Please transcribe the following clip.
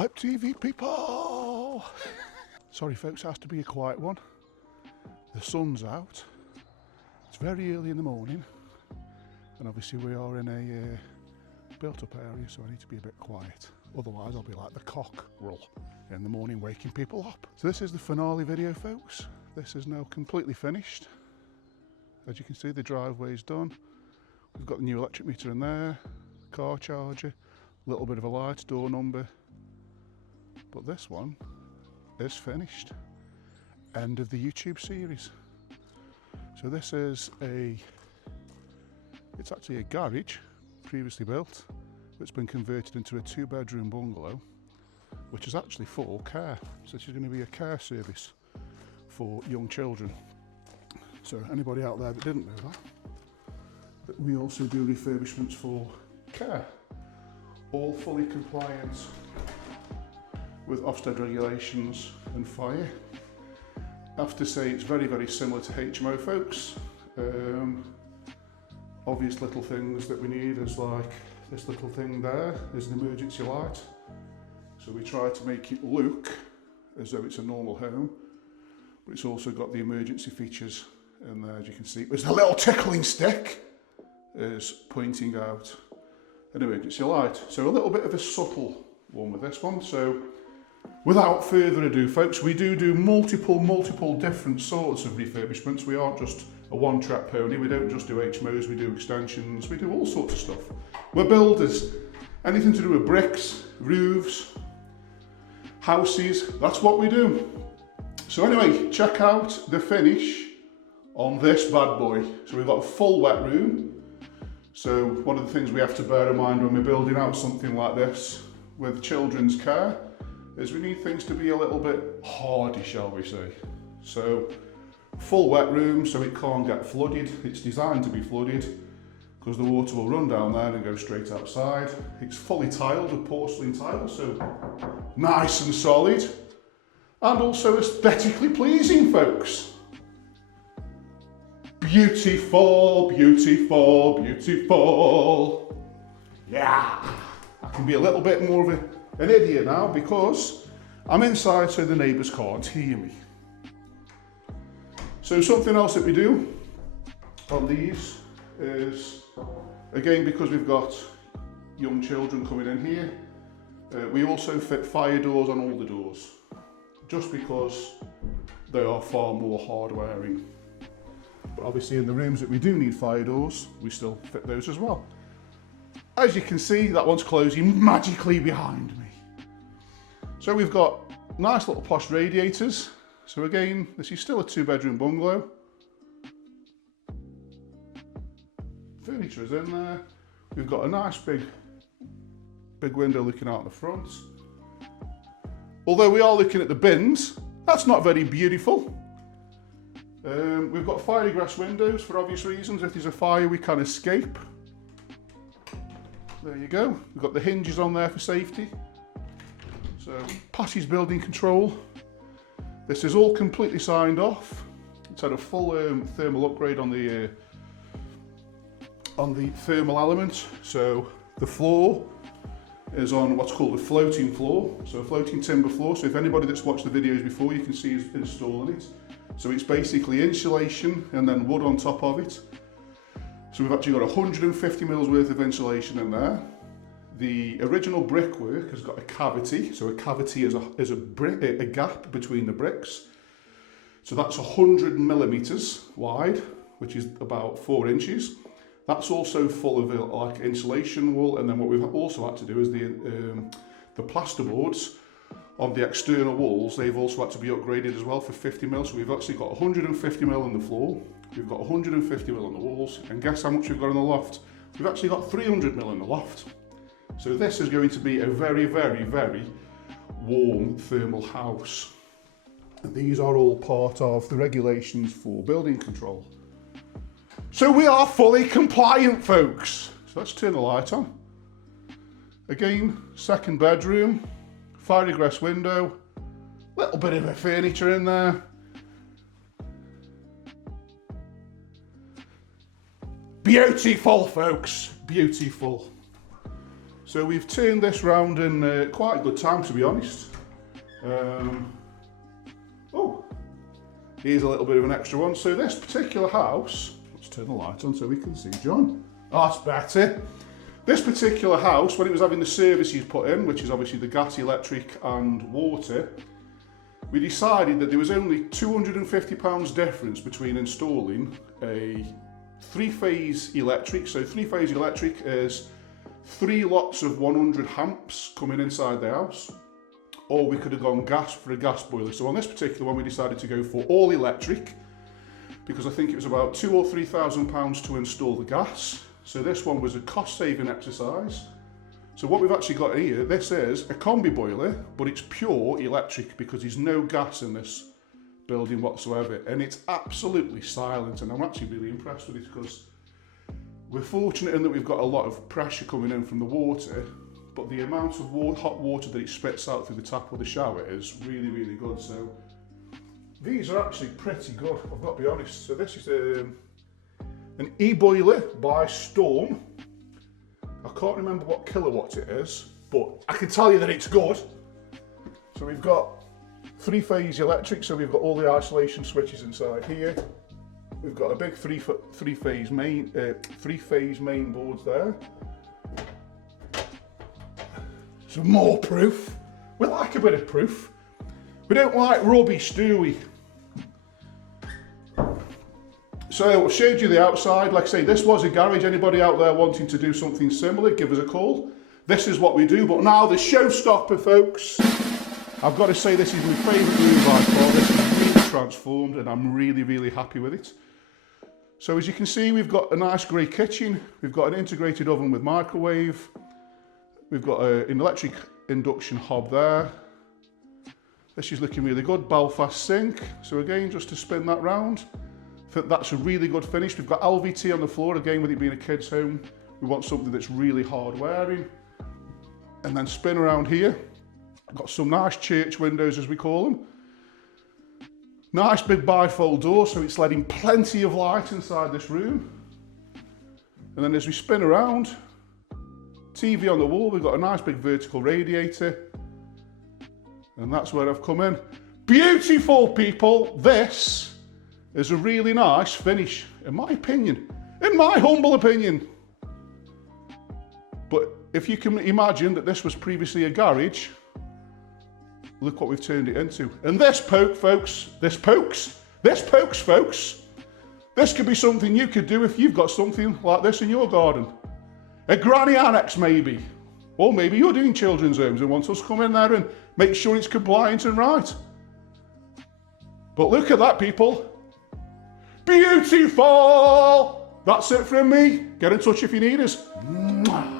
Hype TV people! Sorry folks, it has to be a quiet one. The sun's out. It's very early in the morning. And obviously we are in a built up area, so I need to be a bit quiet. Otherwise I'll be like the cockerel in the morning waking people up. So this is the finale video folks. This is now completely finished. As you can see, the driveway's done. We've got the new electric meter in there, car charger, a little bit of a light, door number. But this one is finished. End of the YouTube series. So this is it's actually a garage, previously built. It's been converted into a 2-bedroom bungalow, which is actually for care. So this is going to be a care service for young children. So anybody out there that didn't know that we also do refurbishments for care, all fully compliant with Ofsted regulations and fire. I have to say it's very, very similar to HMO folks. Obvious little things that we need is like this little thing there is an emergency light. So we try to make it look as though it's a normal home, but it's also got the emergency features in there. As you can see, there's a little tickling stick is pointing out an emergency light. So a little bit of a subtle one with this one. So without further ado folks, we do multiple different sorts of refurbishments. We aren't just a one-track pony. We don't just do HMOs, we do extensions, we do all sorts of stuff. We're builders. Anything to do with bricks, roofs, houses, that's what we do. So anyway, check out the finish on this bad boy. So we've got a full wet room. So one of the things we have to bear in mind when we're building out something like this with children's care is we need things to be a little bit hardy, shall we say. So full wet room, so it can't get flooded. It's designed to be flooded because the water will run down there and go straight outside. It's fully tiled with porcelain tiles, so nice and solid, and also aesthetically pleasing folks. Beautiful, beautiful, beautiful. Yeah, I can be a little bit more of an idiot now because I'm inside so the neighbours can't hear me. So something else that we do on these is, again, because we've got young children coming in here, we also fit fire doors on all the doors, just because they are far more hard wearing. But obviously in the rooms that we do need fire doors, we still fit those as well. As you can see, that one's closing magically behind me. So we've got nice little posh radiators. So again, this is still a 2-bedroom bungalow. Furniture is in there. We've got a nice big window looking out the front. Although we are looking at the bins, that's not very beautiful. We've got fiberglass windows for obvious reasons. If there's a fire, we can escape. There you go. We've got the hinges on there for safety. So passage building control. This is all completely signed off. It's had a full thermal upgrade on the thermal element. So the floor is on what's called a floating floor, so a floating timber floor. So if anybody that's watched the videos before, you can see us installing it. So it's basically insulation and then wood on top of it. So we've actually got 150 mils worth of insulation in there. The original brickwork has got a cavity. So a cavity is a gap between the bricks. So that's 100 millimeters wide, which is about 4 inches. That's also full of like insulation wool. And then what we've also had to do is the plasterboards on the external walls, they've also had to be upgraded as well for 50 mil. So we've actually got 150 mil on the floor. We've got 150 mil on the walls. And guess how much we've got in the loft? We've actually got 300 mil in the loft. So this is going to be a very, very, very warm thermal house. And these are all part of the regulations for building control. So we are fully compliant, folks. So let's turn the light on. Again, 2nd bedroom, fiberglass window, little bit of a furniture in there. Beautiful, folks, beautiful. So we've turned this round in quite a good time, to be honest. Oh, here's a little bit of an extra one. So this particular house, let's turn the light on so we can see John. Oh, that's better. This particular house, when it was having the services put in, which is obviously the gas, electric and water, we decided that there was only £250 difference between installing a three-phase electric. So three-phase electric is 3 lots of 100 amps coming inside the house, or we could have gone gas for a gas boiler. So on this particular one we decided to go for all electric because I think it was about £2,000 or £3,000 to install the gas. So this one was a cost saving exercise. So what we've actually got here, this is a combi boiler, but it's pure electric because there's no gas in this building whatsoever, and it's absolutely silent, and I'm actually really impressed with it because we're fortunate in that we've got a lot of pressure coming in from the water, but the amount of hot water that it spits out through the tap or the shower is really, really good. So these are actually pretty good, I've got to be honest. So this is an e-boiler by Storm. I can't remember what kilowatts it is, but I can tell you that it's good. So we've got three-phase electric, so we've got all the isolation switches inside here. We've got a big three-phase main boards there. Some more proof. We like a bit of proof. We don't like rubbish, do we? So I've showed you the outside. Like I say, this was a garage. Anybody out there wanting to do something similar, give us a call. This is what we do. But now the showstopper, folks. I've got to say this is my favourite room by far. This is really transformed and I'm really, really happy with it. So as you can see, we've got a nice grey kitchen. We've got an integrated oven with microwave. We've got an electric induction hob there. This is looking really good. Belfast sink. So again, just to spin that round. I think that's a really good finish. We've got LVT on the floor, again with it being a kid's home. We want something that's really hard wearing. And then spin around here. Got some nice church windows as we call them. Nice big bifold door, so it's letting plenty of light inside this room. And then as we spin around, TV on the wall, we've got a nice big vertical radiator. And that's where I've come in. Beautiful, people. This is a really nice finish, in my opinion, in my humble opinion. But if you can imagine that this was previously a garage, look what we've turned it into. And this folks, this could be something you could do if you've got something like this in your garden. A granny annex maybe, or maybe you're doing children's homes and want us to come in there and make sure it's compliant and right. But look at that, people. Beautiful! That's it from me. Get in touch if you need us. Mwah.